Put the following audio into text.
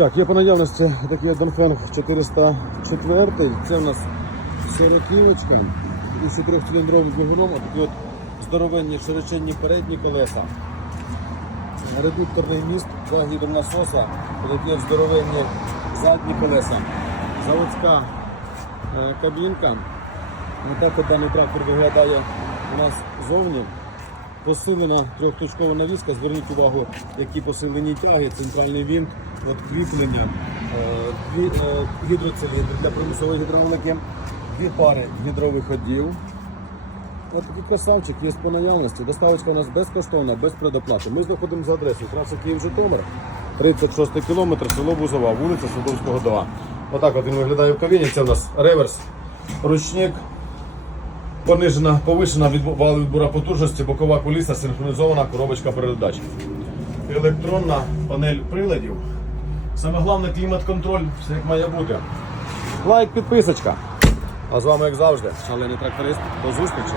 Так, є по наявності такий Донфенг 404. Це в нас 40 із 4-циліндровим двигуном, отакі от здоровенні широченні передні колеса. Редукторний міст, два гідронасоса, такі здоровенні задні колеса. Заводська е, кабінка. Отак от даний трактор виглядає у нас зовні. Посилена трьохточкова навіска. Зверніть увагу, які посилені тяги, центральний вінт, от кріплення, е, дві е, гідроциліндри для примусової гідравлики, дві пари гідровиходів. Ось такий красавчик є по наявності. Доставочка у нас безкоштовна, без предоплати. Ми знаходимося за адресою траса Київ-Житомир, 36 кілометр, село Бузова, вулиця Садовського 2. Отак от він виглядає в кабіні. Це у нас реверс, ручник, понижена, повишена валу відбора потужності, бокова куліса, синхронізована коробочка передач. Електронна панель приладів. Саме головне клімат-контроль, все як має бути. Лайк, підписочка. А з вами, як завжди, шалений тракторист. До зустрічі!